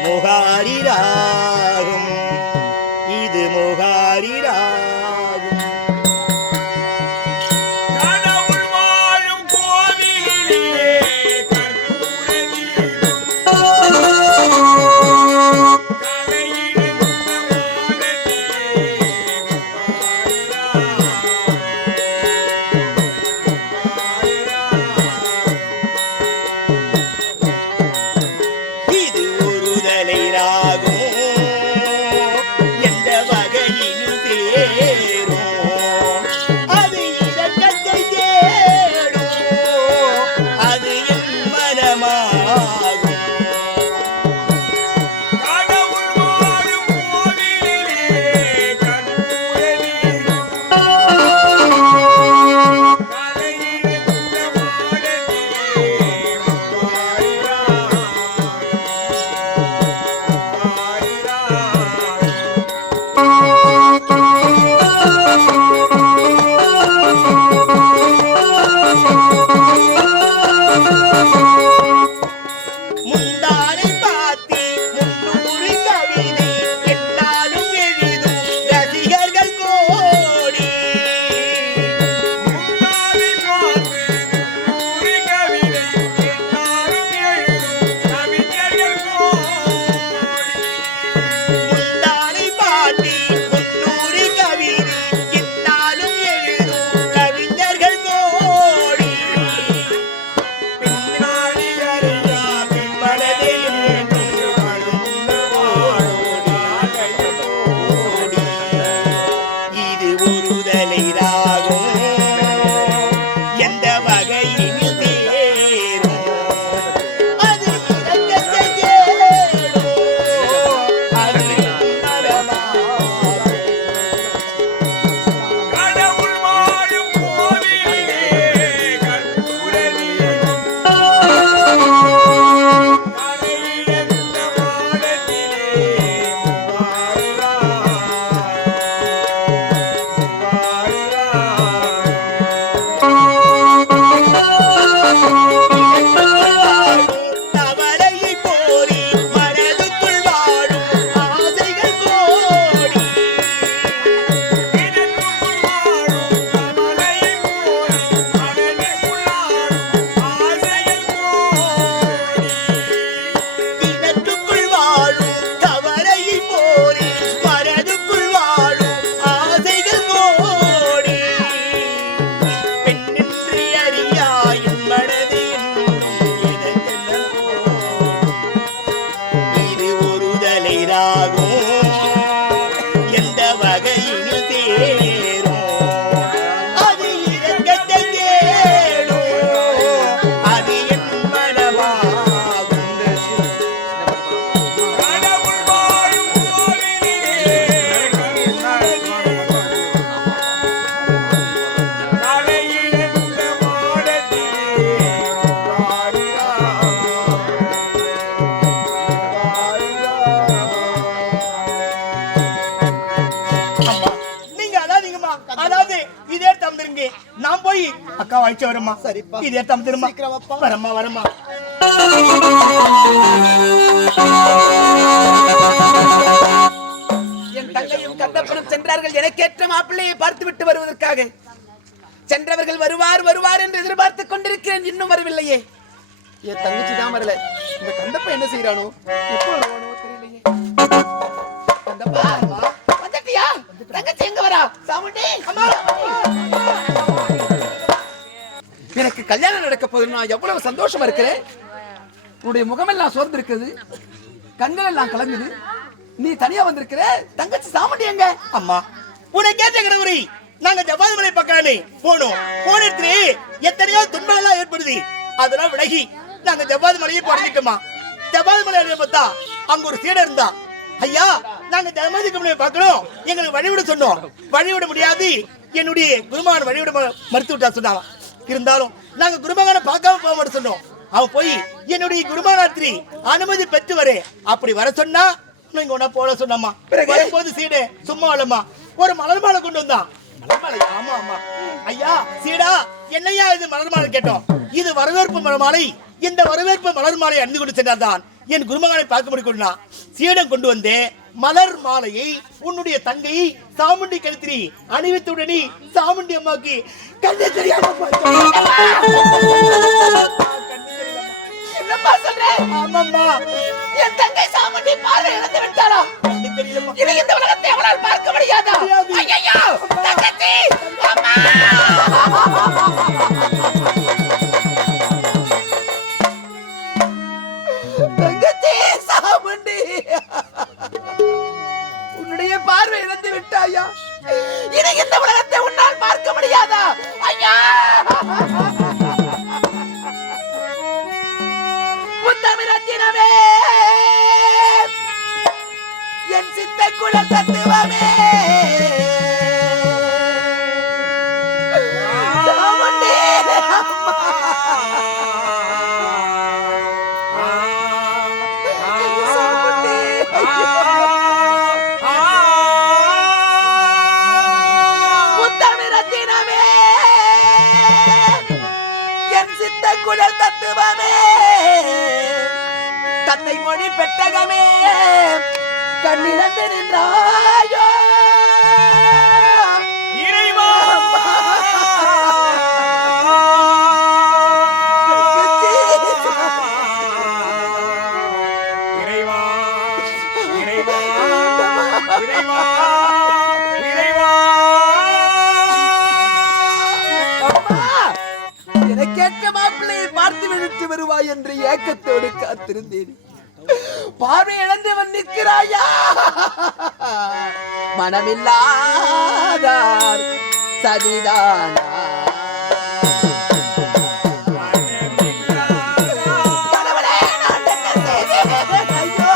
முகாரி ராகும், இது முகாரி ராகும். கடவுள் வாழும் கோவிலிலே கற்பூர தீபம், இது ஒருதலை ராகம். உண்டாகும் எந்த வகையில் தேரும் அது இரக்கத்தை தேடும் அது என் மனமாகும் நான் போய் அக்கா வாய்ச்சி வரமா சரிப்பா இதே தம் திரும்ப வரமா வரமா என் தங்கையும் கந்தப்பனும் சென்றார்கள். எனக்கேற்ற மாப்பிள்ளையை பார்த்து விட்டு வருவதற்காக சென்றவர்கள் வருவார் வருவார் என்று எதிர்பார்த்துக் கொண்டிருக்கிறேன். இன்னும் வரவில்லையே. என் தங்கச்சி தான் வரல. இந்த கந்தப்பா என்ன செய்யறானோ எப்போ வருவானோ தெரியலையே. கந்தப்பா வந்துட்டியா? தங்கச்சி எங்க வரா? சாமுண்டி அம்மா எனக்கு கல்யாணம் நடக்க போகுது. நான் எவ்வளவு சந்தோஷமா இருக்கிறேன். உன்னுடைய முகமெல்லாம் சோர்ந்து இருக்குது, கண்கள் எல்லாம் கலங்குது. நீ தனியா வந்திருக்கிற. தங்கச்சி சாமுண்டி எங்க? அம்மா உன்னை கேட்ட கடவுரி நாங்க ஜவ்வாதுமலை பக்கமே போனோம். போனது எத்தனையோ துன்பங்கள் எல்லாம் ஏற்படுது. அதெல்லாம் விலகி நாங்க ஜவ்வாதுமலையை படைச்சிட்டோமா. ஜவ்வாதுமலை பார்த்தா அங்க ஒரு சீடர் இருந்தா. ஐயா நாங்க ஜவ்வாதுமலையை பார்க்கணும், எங்களுக்கு வழிவிட சொன்னோம். வழிவிட முடியாது, என்னுடைய குருமான வழிவிட மறுத்து விட்டா சொன்னாங்க. இருந்தாலும் நாங்க குருமகனை பார்க்காம போக மாட்டோம் சொன்னோம். அவன் போய் என்னுடைய குருமானாத்திரி அனுமதி பெற்று வர அப்படி வர சொன்னா நீங்க ஒன்னா போல சொன்னம்மா. வரும்போது சீடே சும்மா இல்லம்மா ஒரு மலர் மாலை கொண்டு வந்தான். மலர் மாலை? ஆமா ஆமா. ஐயா சீடா என்னையா இது மலர் மாலை கேட்டோம். இது வரவேற்பு மலர் மாலை. இந்த வரவேற்பு மலர் மாலை அணிந்து கொண்டு சென்றால்தான் என் குருமகனை பார்க்க முடியும். சீடம் கொண்டு வந்தேன் மலர் மாலையை உன்னுடைய தங்கை சாமுண்டி கழுத்திரி அணிவித்துடனே சாமுண்டி அம்மாக்கு கண்ணே தெரியாம என்னப்பா சொல்றேன்? ஆமாம்மா என் தங்கை சாமுண்டி பார்வை இழந்து விட்டாளா? இனி இந்த உலகத்தை அவளால் பார்க்க முடியாதா? ஐயையோ தங்கச்சி அம்மா தங்கச்சி சாமுண்டி உன்னுடைய பார்வை இழந்து விட்டாயா? இனி இந்த உலகத்தை உன்னால் பார்க்க முடியாதா? ஐயா முத்தமிழத்தினமே என் சித்த குல தத்துவமே சாமுண்டி முத்தமிழத்தினமே என் சித்த குல தத்துவமே தந்தை மொழி பெட்டகமே கண்ணிழந்து நின்றாயோ இறைவா இறைவா இறைவா இறைவா இறைவா எனக்கேற்ற மாப்பிள்ளையை பார்த்து விழித்து வருவாய் என்று ஏக்கத்தோடு காத்திருந்தேன். பார்வை இழந்தவன் நிற்கிறாயா? மனமில்லாதார் சதிதானா? கடவுளே, நான் என்ன செய்தேன்? ஐயோ!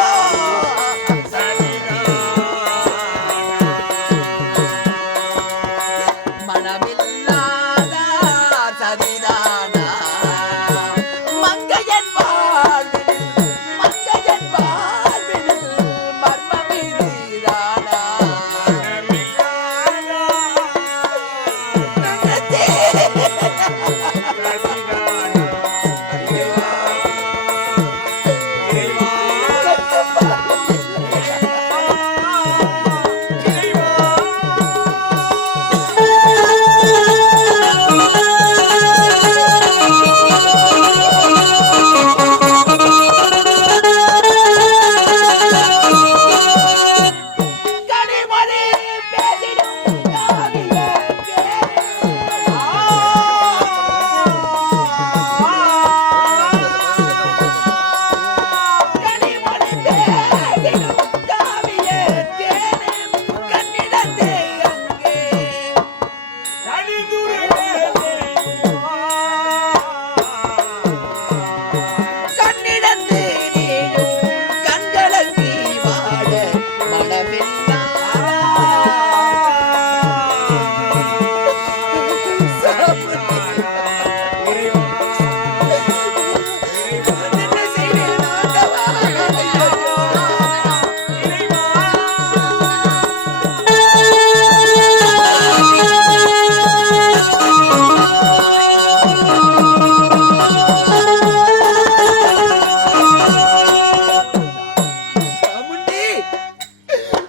மனமில்லாதார் சதிதானா? மங்கையன் வாழ்வினில் மங்கையன் வாழ்வினில் மர்மமிதானா? தங்கச்சி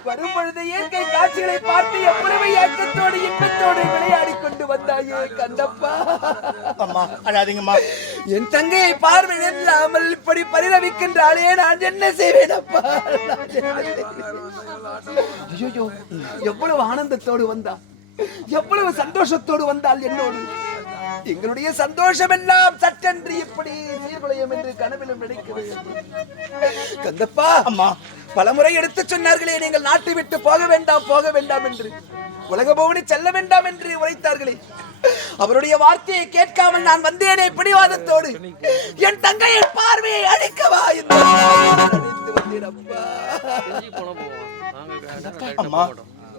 வரும் பொழுது இயற்கை காட்சிகளை பார்த்து எவ்வளவு ஏக்கத்தோடு இன்பத்தோடு விளையாடி கொண்டு வந்தாயே கந்தப்பா. அம்மா அழாதீங்கம்மா. என் தங்கையை பார்வை இல்லாமல் இப்படி பரிதவிக்கின்றாளே, நான் என்ன செய்வேன் அப்பா? ஐயோ, எவ்வளவு ஆனந்தத்தோடு வந்தா, எவ்வளவு சந்தோஷத்தோடு வந்தால் என்னோடு. எங்களுடைய சந்தோஷம் எல்லாம் சட்டென்று இப்படி சீர்குலையும் என்று கனவிலும் நினைக்கவில்லை கந்தப்பா. அம்மா பலமுறை எடுத்து சொன்னார்களே, நீங்கள் நாட்டை விட்டு போக வேண்டாம் போக வேண்டாம் என்று, உலக போவனி செல்ல வேண்டாம் என்று உரைத்தார்களே. அவருடைய வார்த்தையை கேட்காமல் நான் வந்தேனே பிடிவாதத்தோடு. என் தங்கையின் பார்வையை அழிக்கவா என்று அம்மா.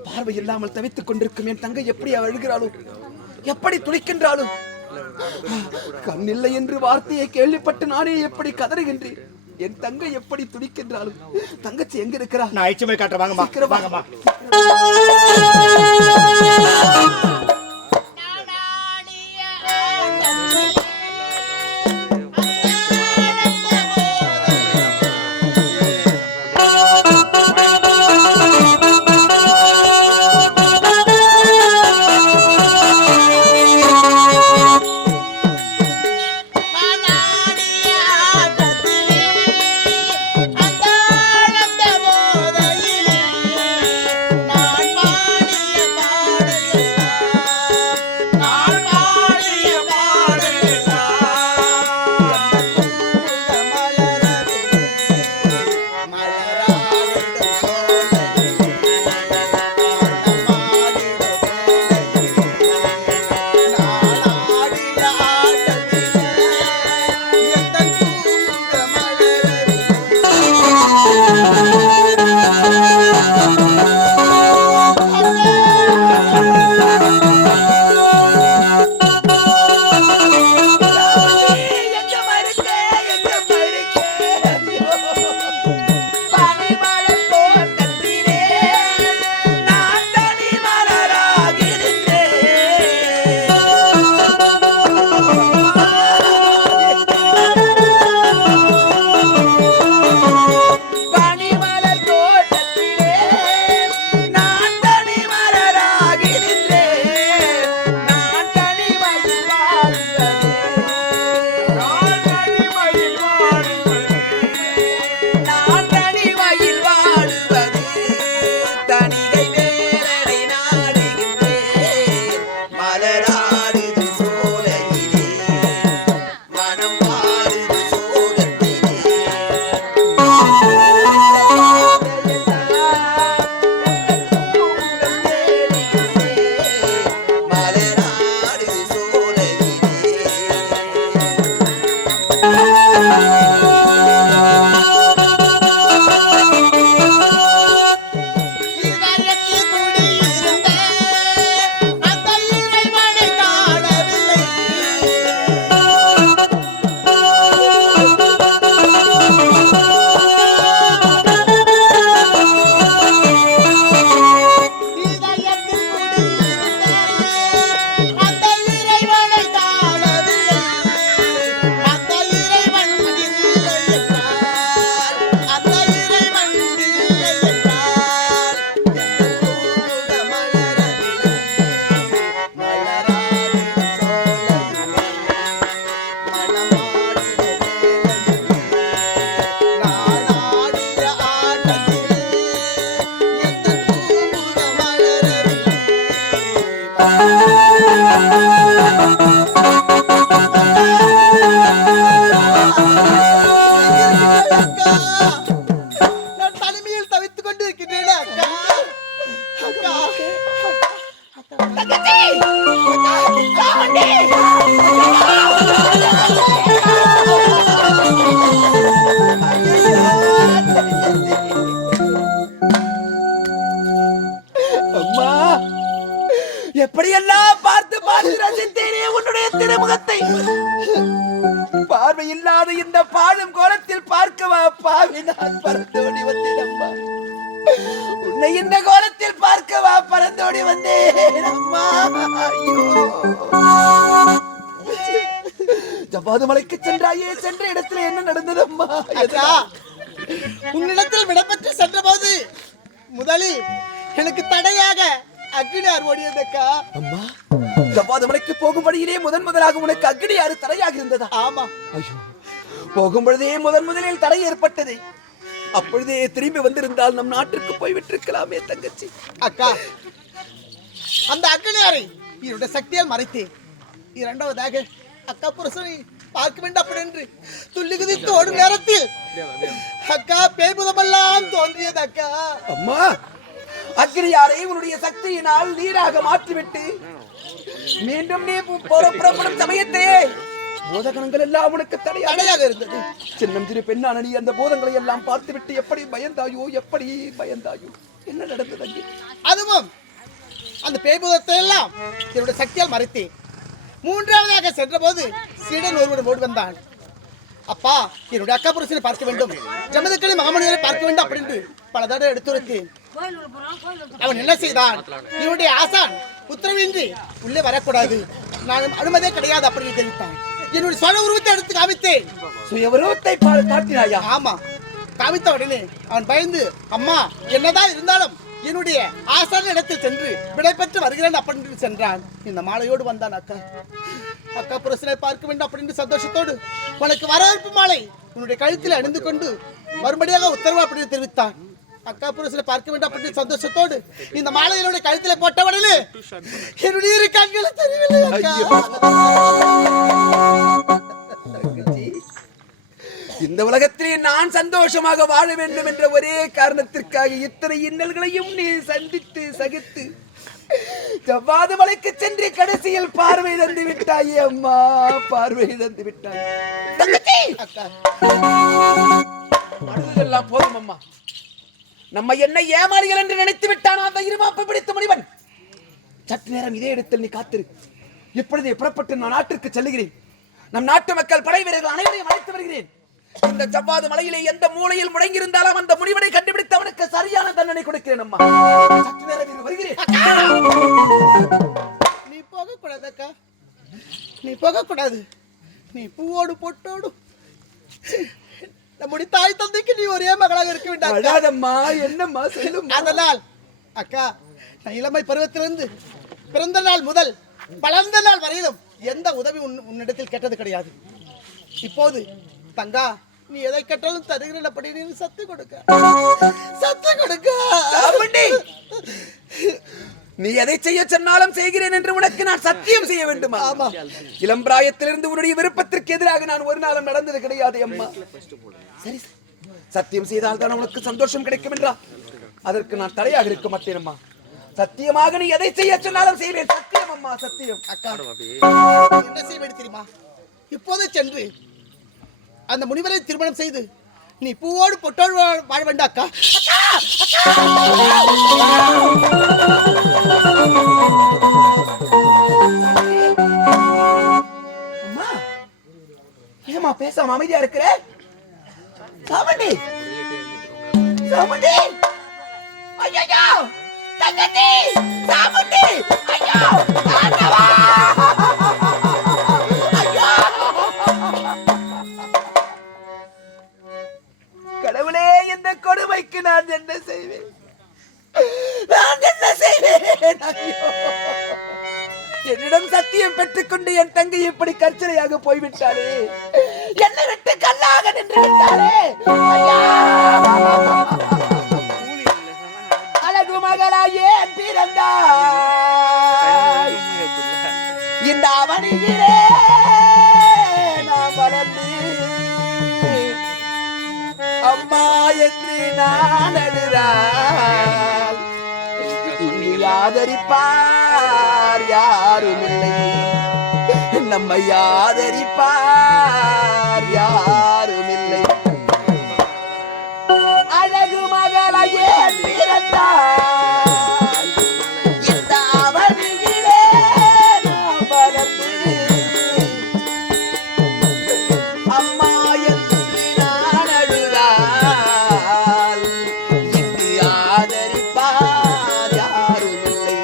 பார்வை இல்லாமல் தவித்துக் கொண்டிருக்கும் என் தங்கை எப்படி அழுகிறாளும், எப்படி துடிக்கின்றாலும். கண்ணில்லை என்று வார்த்தையை கேள்விப்பட்டு நானே எப்படி கதறுகின்றேன். என் தங்கை எப்படி துடிக்கின்றாலும். தங்கச்சி எங்க இருக்கிறா? நான் ஐச்சமே காட்டுறேன், வாங்கம்மா வாங்கம்மா. நான் தனிமையில் தவித்துக் கொண்டு இருக்கின்றேன் அக்கா. அக்கா அம்மா, எப்படியெல்லாம் பார்த்து பார்த்து ரசித்தேனே உன்னுடைய திருமுகத்தை. பார்வை இல்லாத இந்த பாழும் கோலத்தில் பார்க்கவா பாவி நான் பறந்தோடி வந்தேன் அம்மா. உன்னை இந்த கோலத்தில் பார்க்கவா பறந்தோடி வந்தேன் அம்மா. ஜவ்வாது மலைக்கு சென்றாயே, சென்ற இடத்துல என்ன நடந்தது அம்மா? அக்கா, உன்னிடத்தில் விடப்பட்டு சென்ற போது முதலில் எனக்கு தடையாக அக்னியார் ஓடியதக்கா. அம்மா, ஜவ்வாது மலைக்கு போகும் வழியிலே முதலாக உனக்கு அக்னியாறு தடையாக இருந்ததா? ஆமா. ஐயோ, போகும் பொழுதே முதலில் தடை ஏற்பட்டது. அப்பொழுதே திரும்பி வந்திருந்தால் நம் நாட்டிற்கு போய் விட்டிருக்கலாமே தங்கச்சி. அக்கா, அந்த அக்னியாரை என்னுடைய சக்தியால் மறைத்தேன். இரண்டாவதாக அக்கா புருஷனை பார்க்க வேண்டும் அப்படி என்று துள்ளி குதித்து ஓடும் நேரத்தில் அக்கா பேய்புதமெல்லாம் தோன்றியது. அக்கா, அம்மா, அக்னியாரை உன்னுடைய சக்தியினால் நீராக மாற்றிவிட்டு மீண்டும் நீ புறப்படும் சமயத்தே போதகங்கள் எல்லாம் உனக்கு தடையாக இருந்தது. சின்னம் சிறு பெண்ணான நீ அந்த போதங்களை எல்லாம் பார்த்துவிட்டு எப்படி பயந்தாயோ? என்ன நடந்தது? அதுவும் அந்த பேய்புதத்தை எல்லாம் என்னுடைய சக்தியால் மறைத்தேன். மூன்றாவதாக சென்ற போது சீடன் ஒருவன் ஓடி வந்தான். அப்பா, என்னுடைய அக்கா புருஷனை பார்க்க வேண்டும், ஜமதக்களை மகாமணியரை பார்க்க வேண்டும் அப்படின்னு பல தடவை எடுத்துரைத்தேன். அவன் என்ன செய்தான்? என்னுடைய ஆசான் உத்தரவின்றி உள்ளே வரக்கூடாது, நான் அனுமதியே கிடையாது அப்படின்னு தெரிவித்தான். என்னுடைய சுய உருவத்தை எடுத்து காமித்தேன். சுய உருவத்தை காட்டினாயா? ஆமா. காமித்த உடனே அவன் பயந்து, அம்மா என்னதான் இருந்தாலும் என்னுடைய ஆசான இடத்தில் சென்று விடைபெற்று வருகிறேன் அப்படின்னு சென்றான். இந்த மாலையோடு வந்தான். அக்கா புருஷனை பார்க்க வேண்டும் அப்படின்னு சந்தோஷத்தோடு உனக்கு வரவேற்பு மாலை உன்னுடைய கழுத்தில் அணிந்து கொண்டு மறுபடியாக உத்தரவு அப்படின்னு தெரிவித்தான். அக்கா புருஷனை பார்க்க வேண்டும் அப்படின்னு சந்தோஷத்தோடு இந்த மாலை என்னுடைய கழுத்தில் போட்டவுடனே என்னுடைய இரு கண்களை தெரியவில்லை. இந்த உலகத்திலே நான் சந்தோஷமாக வாழ வேண்டும் என்ற ஒரே காரணத்திற்காக இத்தனை இன்னல்களையும் நீ சந்தித்து சகித்து ஜவ்வாது மலைக்கு சென்று கடைசியில் பார்வை இழந்து விட்டாயே அம்மா, பார்வை இழந்து விட்டாய். அழுதெல்லாம் போதும் அம்மா. நம்ம என்ன ஏமாளிகள் என்று நினைத்து விட்டான் அந்த இருமாப்பை பிடித்த முனிவன். சற்று நேரம் இதே இடத்தில் நீ காத்திரு. இப்பொழுதே புறப்பட்டு நான் நாட்டிற்கு செல்லுகிறேன். நம் நாட்டு மக்கள் படை வீரர்கள் அனைவரையும் அழைத்து வருகிறேன். இந்த ஜவ்வாது மலையிலே எந்த மூலையில் முடங்கியிருந்தாலும் அந்த முனிவனை கண்டுபிடித்து அவனுக்கு சரியான தண்டனை கொடுக்கிறேன் அம்மா. சற்று நேரம் வருகிறேன். நீ போகக்கூடாது அக்கா, நீ போகக்கூடாது. நீ பூவோடு பொட்டோடு நம்முடைய தாய் தந்தைக்கு நீ ஒரே மகளாக இருக்க வேண்டாம். என்னம்மா சொல்லும். அதனால் அக்கா, நான் இளமை பருவத்திலிருந்து பிறந்த நாள் முதல் வளர்ந்த நாள் வரையிலும் எந்த உதவி உன்னிடத்தில் கேட்டது கிடையாது. இப்போது தங்கா, நீ எதை கேட்டாலும் தருகிறேன் அப்படி நீ சத்து கொடுக்க. நீ எதை செய்ய சொன்னாலும் செய்கிறேன் என்று உனக்கு நான் சத்தியம் செய்ய வேண்டுமா? ஆமா. இளம் பிராயத்திலிருந்து உன்னுடைய விருப்பத்திற்கு எதிராக நான் ஒரு நாளும் நடந்தது கிடையாது அம்மா. சரி, சத்தியம் செய்தால் தான் உனக்கு சந்தோஷம் கிடைக்கும் என்றா அதற்கு நான் தடையாக இருக்க மாட்டேன் அம்மா. சத்தியமாக நீ எதை செய்ய சொன்னாலும் செய்வேன். சத்தியம் அம்மா, சத்தியம். அக்கா, என்ன செய்ய வேண்டும் தெரியுமா? இப்போது சென்று அந்த முனிவரை திருமணம் செய்து நீ பூவோடு பொட்டோடு வாழ வேண்டாம் அக்கா. அம்மா, ஏமா பேசாம அமைதியா இருக்கிற? சாமண்டி, சாமண்டி, ஐயோ, தங்கச்சி, சாமண்டி, ஐயோ, ஆண்டவா, ஐயோ. கடவுளே, இந்த கொடுமைக்கு நான் என்ன செய்வேன்? என்னிடம் சத்தியம் பெற்றுக்கொண்டு என் தங்கை இப்படி கர்ச்சனையாக போய்விட்டாளே, என்னை விட்டு கல்லாக நின்று விட்டாளே. அழகு மகளாயே பிறந்தாய் இந்த அவனியிலே நான் வளர்ந்து அம்மா என்று நான் அழுதால் உன்னில் ஆதரிப்பார் யாரும் இல்லை, நம்மை ஆதரிப்பார் யாரும் இல்லை. அழகு மகளையே பிறந்தால் இந்த அவனியிலே நான் வளர்ந்து அம்மா என்று நான் அழுதால் இங்கு ஆதரிப்பார் யாரும் இல்லை.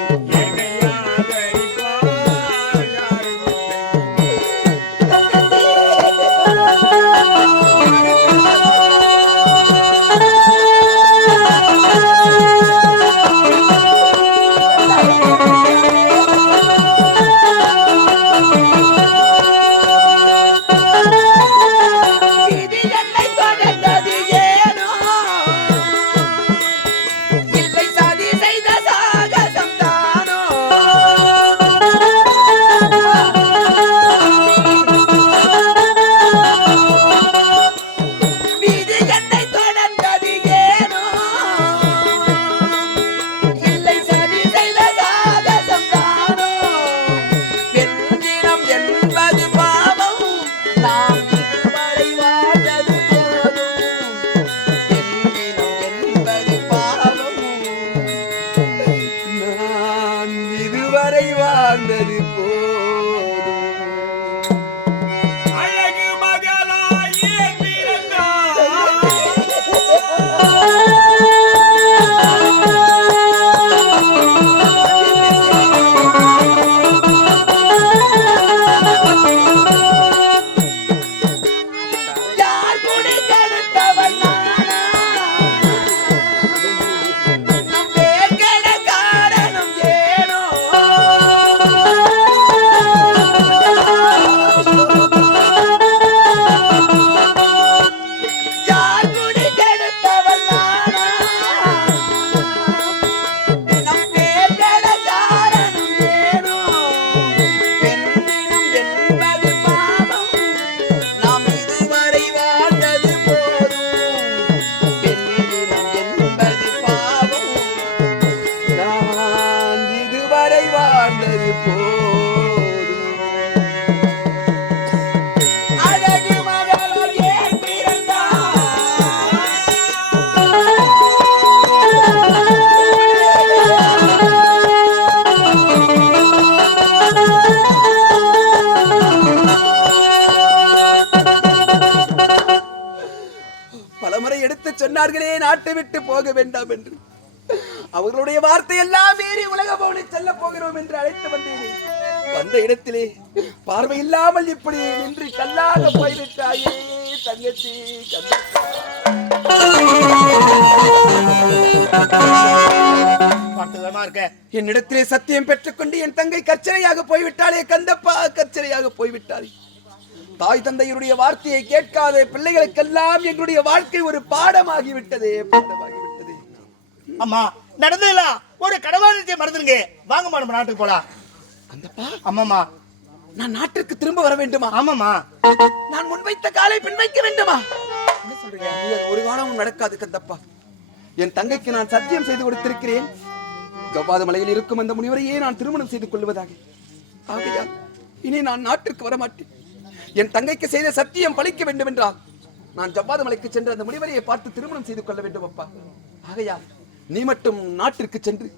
சொன்னார்களே நாட்டை விட்டு போக வேண்டாம் என்று. அவர்களுடைய வார்த்தை எல்லாம் மீறி உலக போனை செல்ல போகிறோம் என்று அழைத்து வந்தேன். வந்த இடத்திலே பார்வை இல்லாமல் இப்படி நின்று கல்லாக போய்விட்டாயே தங்கச்சி. என்னிடத்திலே சத்தியம் பெற்றுக்கொண்டு என் தங்கை கச்சனையாக போய்விட்டாளே கந்தப்பா, கச்சனையாக போய்விட்டாளே. தாய் தந்தையருடைய வார்த்தையை கேட்காத பிள்ளைகளுக்கெல்லாம் எங்களுடைய வாழ்க்கை ஒரு பாடமாகிவிட்டதே, பாடமாகிவிட்டதே. அம்மா நடந்ததுலாம் ஒரு கடவாளத்தை மறந்துருங்க. வாங்கம்மா நம்ம நாட்டுக்கு போலாம். கந்தப்பா, ஆமாம்மா. நான் நாட்டிற்கு திரும்ப வர வேண்டுமா? ஆமாம்மா. நான் முன்வைத்த காலை பின் வைக்க வேண்டுமா? என்ன சொல்றீங்க? ஒரு காலமும் நடக்காது கந்தப்பா. என் தங்கைக்கு நான் சத்தியம் செய்து கொடுத்திருக்கிறேன். ஜவ்வாது மலையில் இருக்கும் அந்த முனிவரையே நான் திருமணம் செய்து கொள்வதாக. ஆகையால் இனி நான் நாட்டிற்கு வரமாட்டேன். என் தங்கைக்கு செய்த சத்தியம் பலிக்க வேண்டும் என்றால் நான் ஜவ்வாது மலைக்கு சென்று அந்த முனிவரையை பார்த்து திருமணம் செய்து கொள்ள வேண்டும் அப்பா. ஆகையால் நீ மட்டும் நாட்டிற்கு சென்று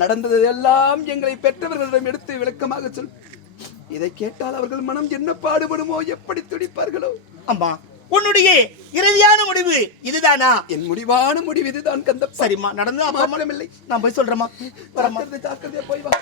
நடந்தது எல்லாம் எங்களை பெற்றவர்களிடம் எடுத்து விளக்கமாக சொல். இதை கேட்டால் அவர்கள் மனம் என்ன பாடுபடுமோ, எப்படி துடிப்பார்களோ. அம்மா, உன்னுடைய இறுதியான முடிவு இதுதானா? என் முடிவான முடிவு இதுதான் கந்தப்பா. சரிம்மா, நடந்தா மாற்றமில்லை. நான் போய் சொல்றேம்மா. ஜாக்கிரதையா போய் வா.